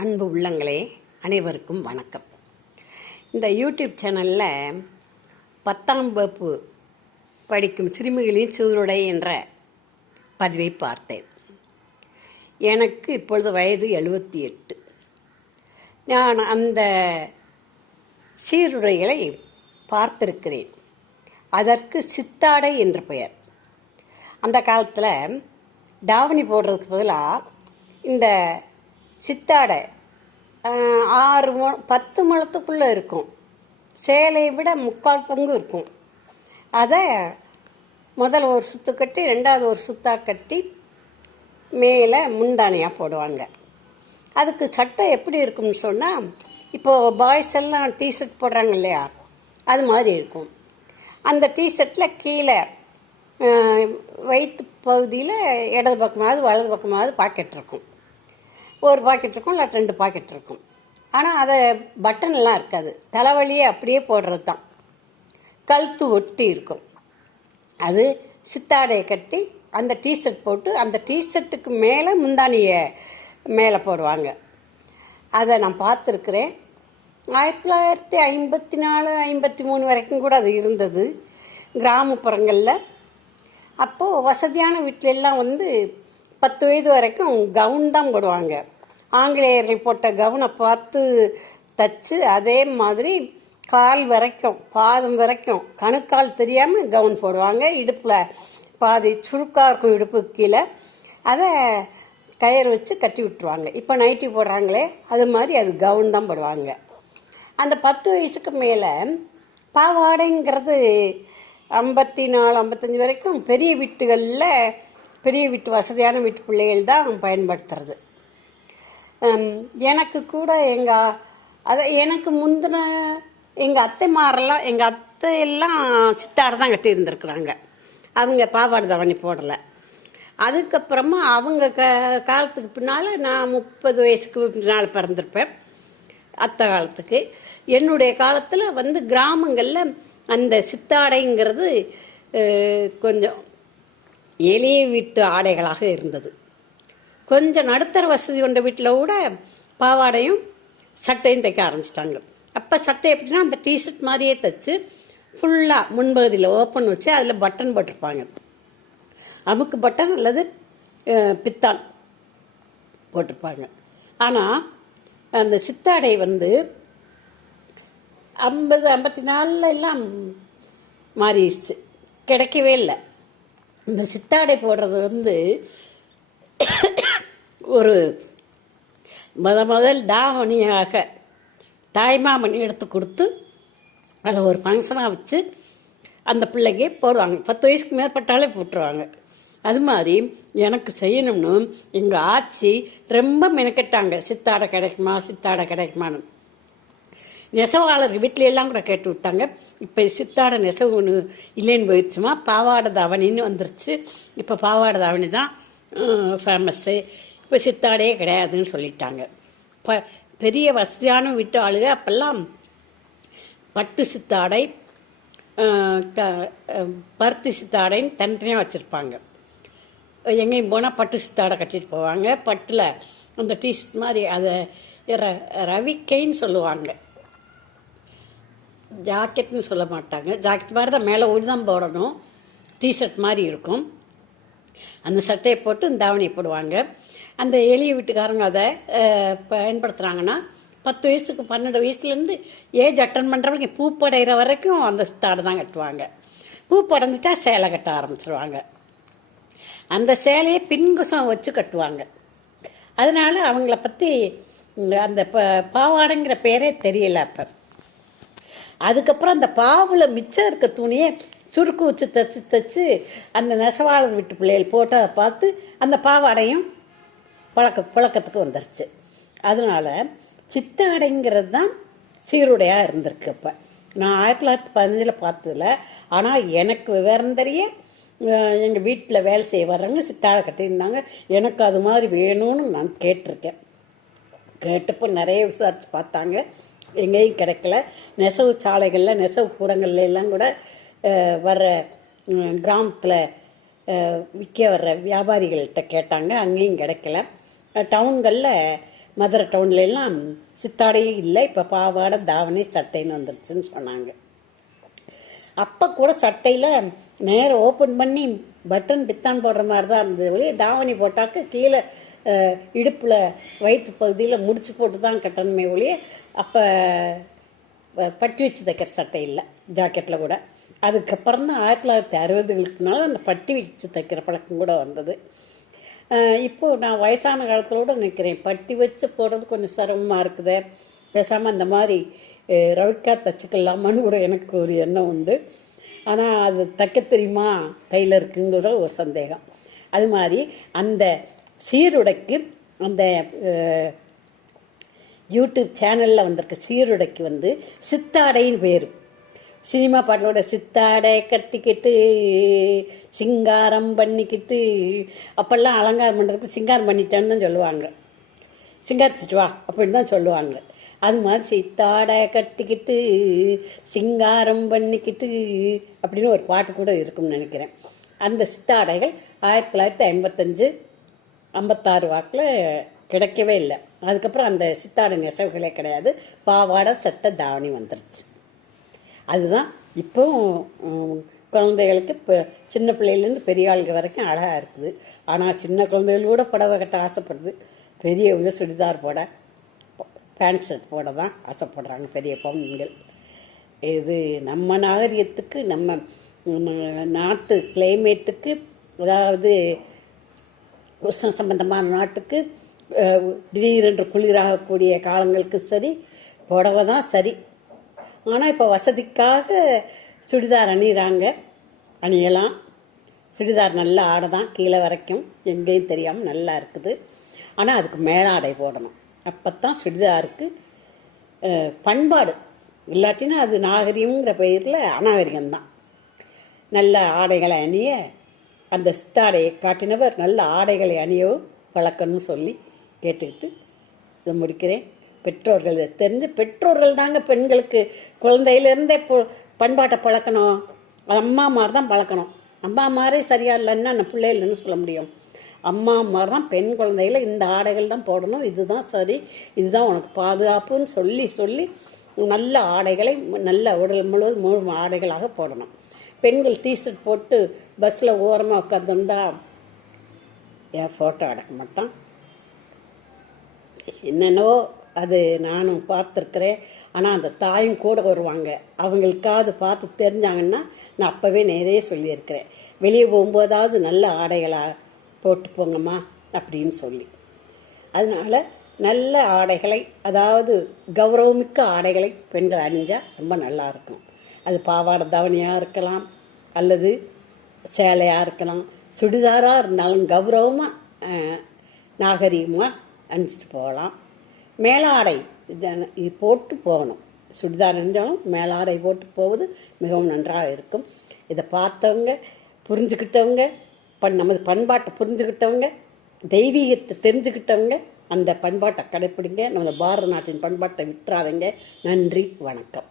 அன்பு உள்ளங்களே, அனைவருக்கும் வணக்கம். இந்த யூடியூப் சேனலில் 10ஆம் வகுப்பு படிக்கும் சிறுமிகளின் சீருடை என்ற பதிவை பார்த்தேன். எனக்கு இப்பொழுது வயது 78. நான் அந்த சீருடைகளை பார்த்திருக்கிறேன். அதற்கு சித்தாடை என்ற பெயர். அந்த காலத்தில் தாவணி போடுறதுக்கு பதிலாக இந்த சித்தாடை 10 முழத்துக்குள்ளே இருக்கும். சேலையை விட 3/4 பங்கு இருக்கும். அதை முதல் ஒரு சுற்று கட்டி, ரெண்டாவது ஒரு சுத்தாக கட்டி மேலே முந்தானையாக போடுவாங்க. அதுக்கு சட்டை எப்படி இருக்கும்னு சொன்னால், இப்போது பாய்ஸ் எல்லாம் டிஷர்ட் போடுறாங்க இல்லையா, அது மாதிரி இருக்கும். அந்த டிஷர்ட்டில் கீழே வயிற்று பகுதியில் இடது பக்கமாவது வலது பக்கமாவது பாக்கெட் இருக்கும். ஒரு பாக்கெட் இருக்கும், இல்லை 2 பாக்கெட் இருக்கும். ஆனால் அதை பட்டன்லாம் இருக்காது. தலைவலியே அப்படியே போடுறது தான். கழுத்து ஒட்டி இருக்கும். அது சித்தாடையை கட்டி அந்த டிஷர்ட் போட்டு அந்த டிஷர்ட்டுக்கு மேலே முந்தானியை மேலே போடுவாங்க. அதை நான் பார்த்துருக்குறேன். 1954, 53 வரைக்கும் கூட அது இருந்தது கிராமப்புறங்களில். அப்போது வசதியான வீட்டிலெல்லாம் 10 வயது வரைக்கும் கவுன் தான் போடுவாங்க. ஆங்கிலேயர்கள் போட்ட கவுனை பார்த்து தச்சு அதே மாதிரி கால் வரைக்கும், பாதம் வரைக்கும், கணுக்கால் தெரியாமல் கவுன் போடுவாங்க. இடுப்பில் பாதி சுருக்காக இருக்கும், இடுப்பு கீழே. அதை கயிறு வச்சு கட்டி விட்டுருவாங்க. இப்போ நைட்டி போடுறாங்களே, அது மாதிரி அது கவுன் தான் போடுவாங்க. அந்த 10 வயசுக்கு மேலே பாவாடைங்கிறது 54, 55 வரைக்கும் பெரிய வீட்டுகளில், பெரிய வீட்டு வசதியான வீட்டு பிள்ளைகள் தான் பயன்படுத்துறது. எனக்கு கூட எனக்கு முந்தின எங்கள் அத்தைமாரெல்லாம், எங்கள் அத்தையெல்லாம் சித்தாடை தான் கட்டி இருந்திருக்குறாங்க. அவங்க பாவாடை தவணி போடலை. அதுக்கப்புறமா அவங்க காலத்துக்கு பின்னால் நான் 30 வயசுக்கு பின்னால் பிறந்திருப்பேன். அத்தை காலத்துக்கு. என்னுடைய காலத்தில் கிராமங்களில் அந்த சித்தாடைங்கிறது கொஞ்சம் எளிய வீட்டு ஆடைகளாக இருந்தது. கொஞ்சம் நடுத்தர வசதி கொண்ட வீட்டில் கூட பாவாடையும் சட்டையும் தைக்க ஆரம்பிச்சிட்டாங்க. அப்போ சட்டை எப்படின்னா, அந்த டிஷர்ட் மாதிரியே தைச்சு ஃபுல்லாக முன்பகுதியில் ஓப்பன் வச்சு அதில் பட்டன் போட்டிருப்பாங்க. அமுக்கு பட்டன் அல்லது பித்தான் போட்டிருப்பாங்க. ஆனால் அந்த சித்தாடை 50, 54 எல்லாம் மாறிடுச்சு, கிடைக்கவே இல்லை. இந்த சித்தாடை போடுறது ஒரு முதல் தாவணியாக தாய்மாமணி எடுத்து கொடுத்து அதை ஒரு ஃபங்க்ஷனாக வச்சு அந்த பிள்ளைக்கு போடுவாங்க. 10 வயசுக்கு மேற்பட்டாலே போட்டுருவாங்க. அது மாதிரி எனக்கு செய்யணும்னு எங்கள் ஆச்சி ரொம்ப மெனக்கெட்டாங்க. சித்தாடை கிடைக்குமா, சித்தாடை கிடைக்குமான்னு. நெசவாளர் வீட்டிலெல்லாம் கூட கேட்டு விட்டாங்க. இப்போ சித்தாடை நெசவு ஒன்று இல்லைன்னு போயிடுச்சுமா, பாவாடை தாவணின்னு வந்துருச்சு. இப்போ பாவாடை தாவணி தான் ஃபேமஸ்ஸு, இப்போ சித்தாடையே கிடையாதுன்னு சொல்லிட்டாங்க. பெரிய வசதியான வீட்டு ஆளுங்க அப்போல்லாம் பட்டு சித்தாடை, பருத்தி சித்தாடைன்னு தனித்தனியாக வச்சுருப்பாங்க. எங்கேயும் போனால் பட்டு சித்தாடை கட்டிட்டு போவாங்க. பட்டில் அந்த டிஷர்ட் மாதிரி அதை ரவிக்கைன்னு சொல்லுவாங்க. ஜாக்கெட்னு சொல்ல மாட்டாங்க. ஜாக்கெட் மாதிரி தான், மேலே ஓடி தான் போடணும். டிஷர்ட் மாதிரி இருக்கும். அந்த சட்டையை போட்டு இந்த தாவணியை போடுவாங்க. அந்த எளிய வீட்டுக்காரங்க அதை பயன்படுத்துகிறாங்கன்னா 10 வயசுக்கு 12 வயசுலேருந்து ஏஜ் அட்டன் பண்ணுறவங்க பூ படைகிற வரைக்கும் அந்த சித்தாடை தான் கட்டுவாங்க. பூ படைஞ்சிட்டா சேலை கட்ட ஆரம்பிச்சிருவாங்க. அந்த சேலையை பின்குசம் வச்சு கட்டுவாங்க. அதனால் அவங்கள பற்றி அந்த பாவாடைங்கிற பேரே தெரியல. அப்போ அதுக்கப்புறம் அந்த பாவில் மிச்சம் இருக்க துணியை சுருக்கு வச்சு தைச்சு அந்த நெசவாளர் வீட்டு பிள்ளைகள் போட்டு அதை பார்த்து அந்த பாவாடையும் புழக்கத்துக்கு வந்துருச்சு. அதனால் சித்தாடைங்கிறது தான் சீருடையாக இருந்திருக்கு. இப்போ நான் 1915 பார்த்ததில்ல. ஆனால் எனக்கு விவரம் தெரிய எங்கள் வீட்டில் வேலை செய்ய வர்றவங்க சித்தாடை கட்டியிருந்தாங்க. எனக்கு அது மாதிரி வேணும்னு நான் கேட்டிருக்கேன். கேட்டப்போ நிறைய விசாரித்து பார்த்தாங்க, எங்கேயும் கிடைக்கல. நெசவு சாலைகளில், நெசவு கூடங்கள்ல எல்லாம் கூட வர்ற கிராமத்தில் விற்க வர்ற வியாபாரிகள்கிட்ட கேட்டாங்க, அங்கேயும் கிடைக்கல. டவுன்களில் மதுரை டவுன்லாம் சித்தாடையே இல்லை, இப்போ பாவாடை தாவணி சட்டைன்னு வந்துருச்சுன்னு சொன்னாங்க. அப்போ கூட சட்டையில் நேரம் ஓப்பன் பண்ணி பட்டன் பித்தான் போடுற மாதிரி தான் இருந்தது ஒழிய, தாவணி போட்டாக்க கீழே இடுப்பில் வயிற்று பகுதியில் முடிச்சு போட்டு தான் கட்டணுமே ஒழிய, அப்போ பட்டி வச்சு தைக்கிற சட்டை இல்லை ஜாக்கெட்டில் கூட. அதுக்கப்புறம் தான் 1960களுக்குனால அந்த பட்டி வச்சு தைக்கிற பழக்கம் கூட வந்தது. இப்போது நான் வயசான காலத்தோடு நிற்கிறேன், பட்டி வச்சு போடுறது கொஞ்சம் சிரமமாக இருக்குது, பேசாமல் அந்த மாதிரி ரவிக்கா தைச்சிக்கலாமான்னு கூட எனக்கு ஒரு எண்ணம் உண்டு. ஆனால் அது தைக்க தெரியுமா டைலருக்குங்கிற ஒரு சந்தேகம். அது மாதிரி அந்த சீருடைக்கு, அந்த யூடியூப் சேனலில் வந்திருக்க சீருடைக்கு சித்தாடைன்னு பேர். சினிமா பாட்டோட சித்தாடை கட்டிக்கிட்டு சிங்காரம் பண்ணிக்கிட்டு, அப்போல்லாம் அலங்காரம் பண்ணுறதுக்கு சிங்காரம் பண்ணிட்டேன்னு தான் சொல்லுவாங்க, சிங்காரிச்சிட்டு வா அப்படின்னு தான் சொல்லுவாங்க. அது மாதிரி சித்தாடை கட்டிக்கிட்டு சிங்காரம் பண்ணிக்கிட்டு அப்படின்னு ஒரு பாட்டு கூட இருக்கும்னு நினைக்கிறேன். அந்த சித்தாடைகள் 1955 56 வாக்கில் கிடைக்கவே இல்லை. அதுக்கப்புறம் அந்த சித்தாடை நெசவுகளே கிடையாது, பாவாடை சட்டை தாவணி வந்துருச்சு. அதுதான் இப்போ குழந்தைகளுக்கு இப்போ சின்ன பிள்ளையிலேருந்து பெரிய ஆளுங்க வரைக்கும் அழகாக இருக்குது. ஆனால் சின்ன குழந்தைகள் கூட புடவை கட்ட ஆசைப்படுது, பெரியவங்க சுடிதார் போட, பேண்ட் ஷர்ட் போட தான் ஆசைப்படுறாங்க பெரிய பொண்ணுங்கள். இது நம்ம நாகரிகத்துக்கு, நம்ம நாட்டு கிளைமேட்டுக்கு, அதாவது உஷ்ண சம்பந்தமான நாட்டுக்கு, திடீரென்று குளிராகக்கூடிய காலங்களுக்கு சரி புடவை தான் சரி. ஆனால் இப்போ வசதிக்காக சுடிதார் அணியலாம். சுடிதார் நல்ல ஆடை தான், கீழே வரைக்கும் எங்கேயும் தெரியாமல் நல்லா இருக்குது. ஆனால் அதுக்கு மேலாடை போடணும், அப்போ தான் சுடிதாருக்கு பண்பாடு. இல்லாட்டினா அது நாகரிகங்கிற பெயரில் அநாகரிகம்தான். நல்ல ஆடைகளை அணிய அந்த சித்தாடையை காட்டினவர் நல்ல ஆடைகளை அணியவும் பழக்கணும்னு சொல்லி கேட்டுக்கிட்டு இதை முடிக்கிறேன். பெற்றோர்கள் இதை தெரிஞ்சு, பெற்றோர்கள் தாங்க பெண்களுக்கு குழந்தையிலேருந்தே பண்பாட்டை பழக்கணும். அம்மா மாதிரி தான் பழக்கணும். அம்மா மாதிரி சரியா இல்லைன்னா அந்த பிள்ளைகள்னு சொல்ல முடியும். அம்மா மாதிரி தான் பெண் குழந்தைகளை இந்த ஆடைகள் தான் போடணும், இதுதான் சரி, இதுதான் உனக்கு பாதுகாப்புன்னு சொல்லி சொல்லி நல்ல ஆடைகளை, நல்ல உடல் முழு ஆடைகளாக போடணும். பெண்கள் டிஷர்ட் போட்டு பஸ்ஸில் ஓரமாக உட்காந்துருந்தா என் ஃபோட்டோ அடக்க மாட்டான். என்னென்னவோ அது நானும் பார்த்துருக்குறேன். ஆனால் அந்த தாயும் கூட வருவாங்க, அவங்களுக்காவது பார்த்து தெரிஞ்சாங்கன்னா நான் அப்போவே நிறைய சொல்லியிருக்கிறேன், வெளியே போகும்போதாவது நல்ல ஆடைகளாக போட்டு போங்கம்மா அப்படின்னு சொல்லி. அதனால் நல்ல ஆடைகளை, அதாவது கௌரவமிக்க ஆடைகளை பெண்கள் அணிஞ்சால் ரொம்ப நல்லாயிருக்கும். அது பாவாடை தாவணியாக இருக்கலாம், அல்லது சேலையாக இருக்கலாம், சுடிதாராக இருந்தாலும் கௌரவமாக நாகரீகமாக அணிஞ்சிட்டு போகலாம். மேலாடை இது போட்டு போகணும். சுடிதார் அணிஞ்சாலும் மேலாடை போட்டு போவது மிகவும் நன்றாக இருக்கும். இதை பார்த்தவங்க, புரிஞ்சுக்கிட்டவங்க, நமது பண்பாட்டை புரிஞ்சுக்கிட்டவங்க, தெய்வீகத்தை தெரிஞ்சுக்கிட்டவங்க அந்த பண்பாட்டை கடைப்பிடிங்க. நம்ம பாரத நாட்டின் பண்பாட்டை விட்டுறாதீங்க. நன்றி, வணக்கம்.